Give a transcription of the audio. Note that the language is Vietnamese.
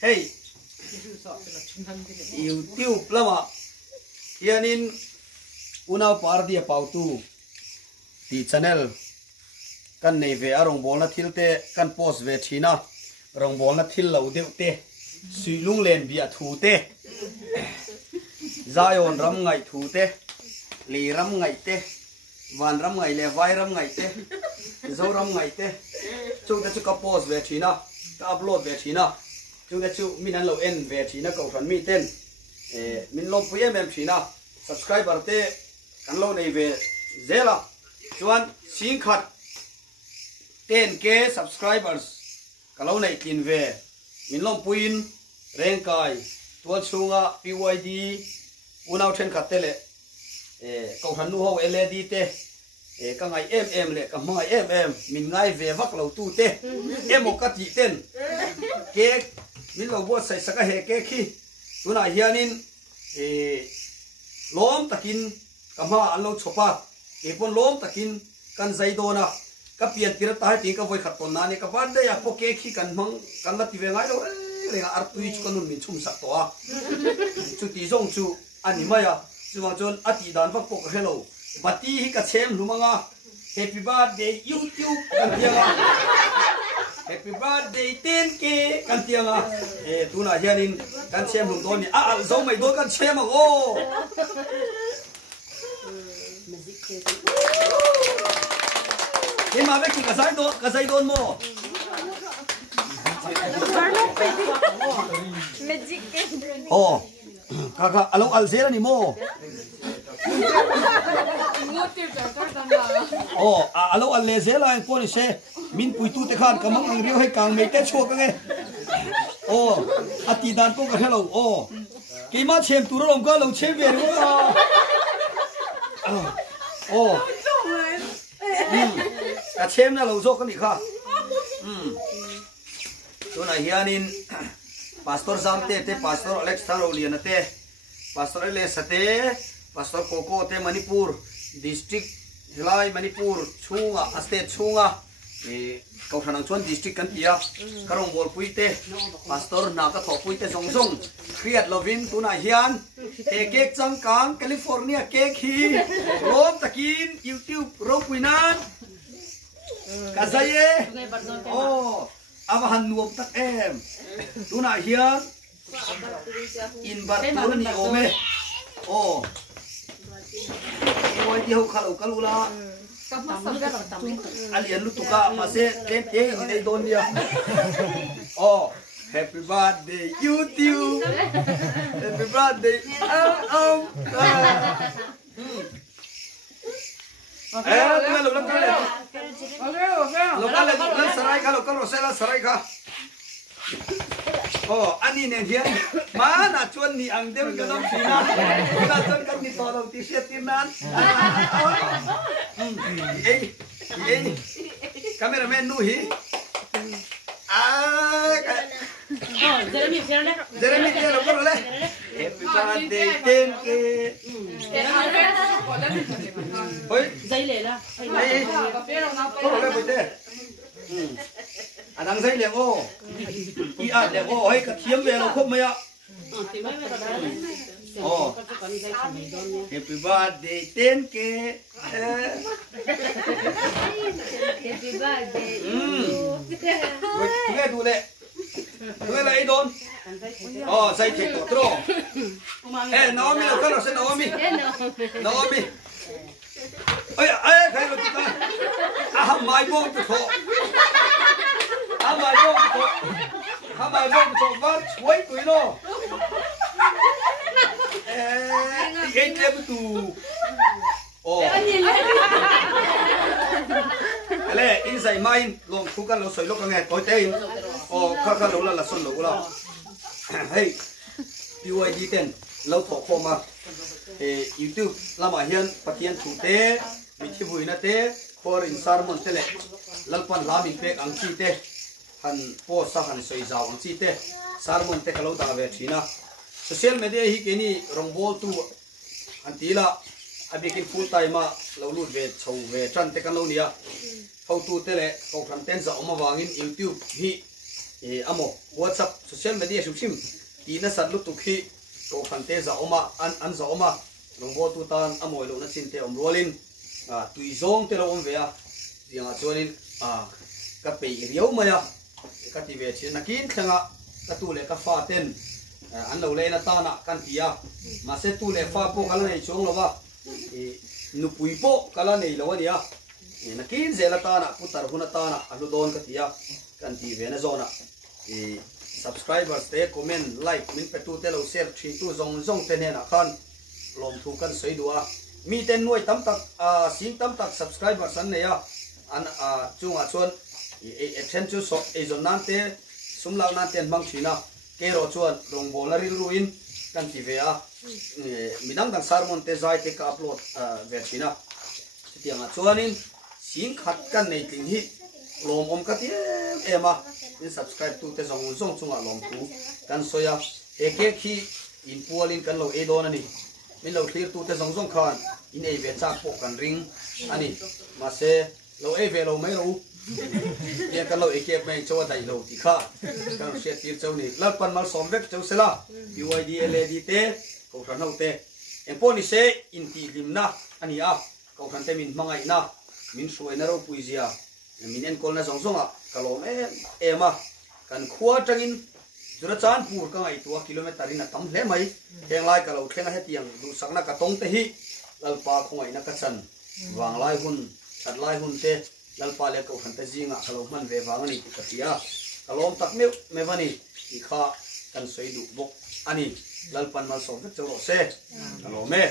hey YouTube lama hianin unau pardia pautu ti channel kan nei ve arong bol na thil te kan post ve thina rong bol na thil lo deu te suilung len bia thu te zayon ram ngai thu te li ram ngai te van ram ngai le vai ram ngai te zo ram ngai te chu ta chu ka post ve thina ka upload ve thina chu ta chu min an lo en ve thina ko ran mi ten min lo puye mem thina subscriber te kan lo nei ve zela chuan sing khat 10k subscribers kalau nei tin ve min lom puin reng kai tua chunga PYD unau then khat tele ko than nu ho LED te ka ngai le ka mai min ngai ve vak lo tu te emo ka ti ten ke min lo bo sai saka he ke khi tuna hianin lom takin kama anlo chopa pon lom takin kan zaidona ka pian pira ta ti ka voi khat ton na ne ka ban de ya po ke khi kan mang kan la ti ve ngai lo le ar tui chu kanun min chum sak to a chu ti zong chu ani maya chuwa chon ati dan vak po ka hello bati hi ka chem lumanga happy birthday YouTube kan tianga happy birthday 10k kan tianga tuna hianin kan chem lum don ni a zo mai do kan chem a go Ini mana kita kasai don mo? Magic. Oh, kakak along alzera ni mo. Oh, along alzera yang kau ni se min puitu tekan kamang ang rio hai kang mete chua kange. Oh, ati dan ko kahelo. Oh, kima chem turong ka long chem veru ka. Oh. Cả xem là lâu cái gì cả, chỗ này hianin pastor Zamte te pastor Alex Tharolian te pastor Alex te pastor Koko te Manipur district Hilai Manipur chunga state chunga kau thang chuan district kan tia karong bol pui te pastor na ka tho pui te zong zong create lovin tu na hian ek chang kang California cake hi rom takin YouTube ro puinan kazaye oh abahan nuom tak em tu na hian in bar tu ni ome oh oi di ho khalo kalula alian lu tuka mase ten in dei don dia oh happy birthday YouTube happy birthday lu sarai kalau saya sarai ka oh ani ne hian mana chuan ni ang dem ka dom sina na chuan kan ni to lo ti sia tin nan cameraman nu hi Jeremy dia lo ko le happy birthday 10k oi Dây lệ la. ko le boi te anang sai le ngo i a le ngo hoi ka thiam ve lo khop ma ya oh happy birthday 10k Happy birthday. nghe đủ lệ nghe là ai đón sai thiệt của trò Naomi là con sẽ Naomi ơi phải rồi chúng ta mai bông thì thọ mai bông vắt chuối tuổi nó đi ăn thêm tù lẽ inside mine long thu kan lo soi lo ka nge toi te ka lo la son lo la hey PYD ten lo tho kho ma YouTube lama hian pathian thu te mi thi bui na te khor in sarmon te le lalpan lamin pek ang chi te han po sa han soi jaw ang chi te sarmon te kalo da ve thina social media hi ke ni rongbol tu antila abikin full time ma lo lut ve chou ve tran te kan lo nia how tu te le ko khan ten za oma wangin YouTube hi amo WhatsApp social media shim ti na sat lu tu khi ko phante za oma an za oma longbo tu tan amoi lo na chin te om rolin tui zong te lo om ve a yang chuanin ka pe riau maya ka ti ve chin nakin thanga ka tu le ka fa ten an lo le na ta na kan tia ma se tu le fa po kala nei chong lo ba nu pui po kala nei lo ania nakin zela ta na putar huna ta na alu don ka tia kan ti ve na zona subscribers te comment like min pe tu te lo share thi tu zong te ne na khan lom thu kan sei dua mi ten nuai tam tak sim tam tak subscribers an ne ya an chunga chuan action chu so e zon nan te sumlau nan ten mang thina ke ro chuan rong bol ril ruin kan ti ve a midang dang sarmon te zai te ka upload ve thina tianga chuanin sin khat kan nei ting hi lom om ka ti ema in subscribe tu te zong chunga lom tu kan soya ek khi in pualin kan lo e don ani min lo clear tu te zong khan in e ve chak po kan ring ani ma se lo e ve lo mai ro ye kan lo e ke mai chaw dai lo ti kha kan se tir chaw ni lal pan mal som vek chaw sela BYD LED te ko ran ho te em po ni se in ti lim na ani a ko kan te min mangai na min suai na ro puizia min en kol na zong a kalom ema kan khua tangin jura chan pur ka ngai tua kilometer in tam hle mai heng lai ka lo thena hetiang du sakna ka tong te hi lalpa khongai na ka chan wang lai hun chat lai hun te lalpa le ko khan te jinga kalo man ve wang ani ka tia kalom tak me wani ki kha kan soi du bok ani lalpan mal som te choro se kalome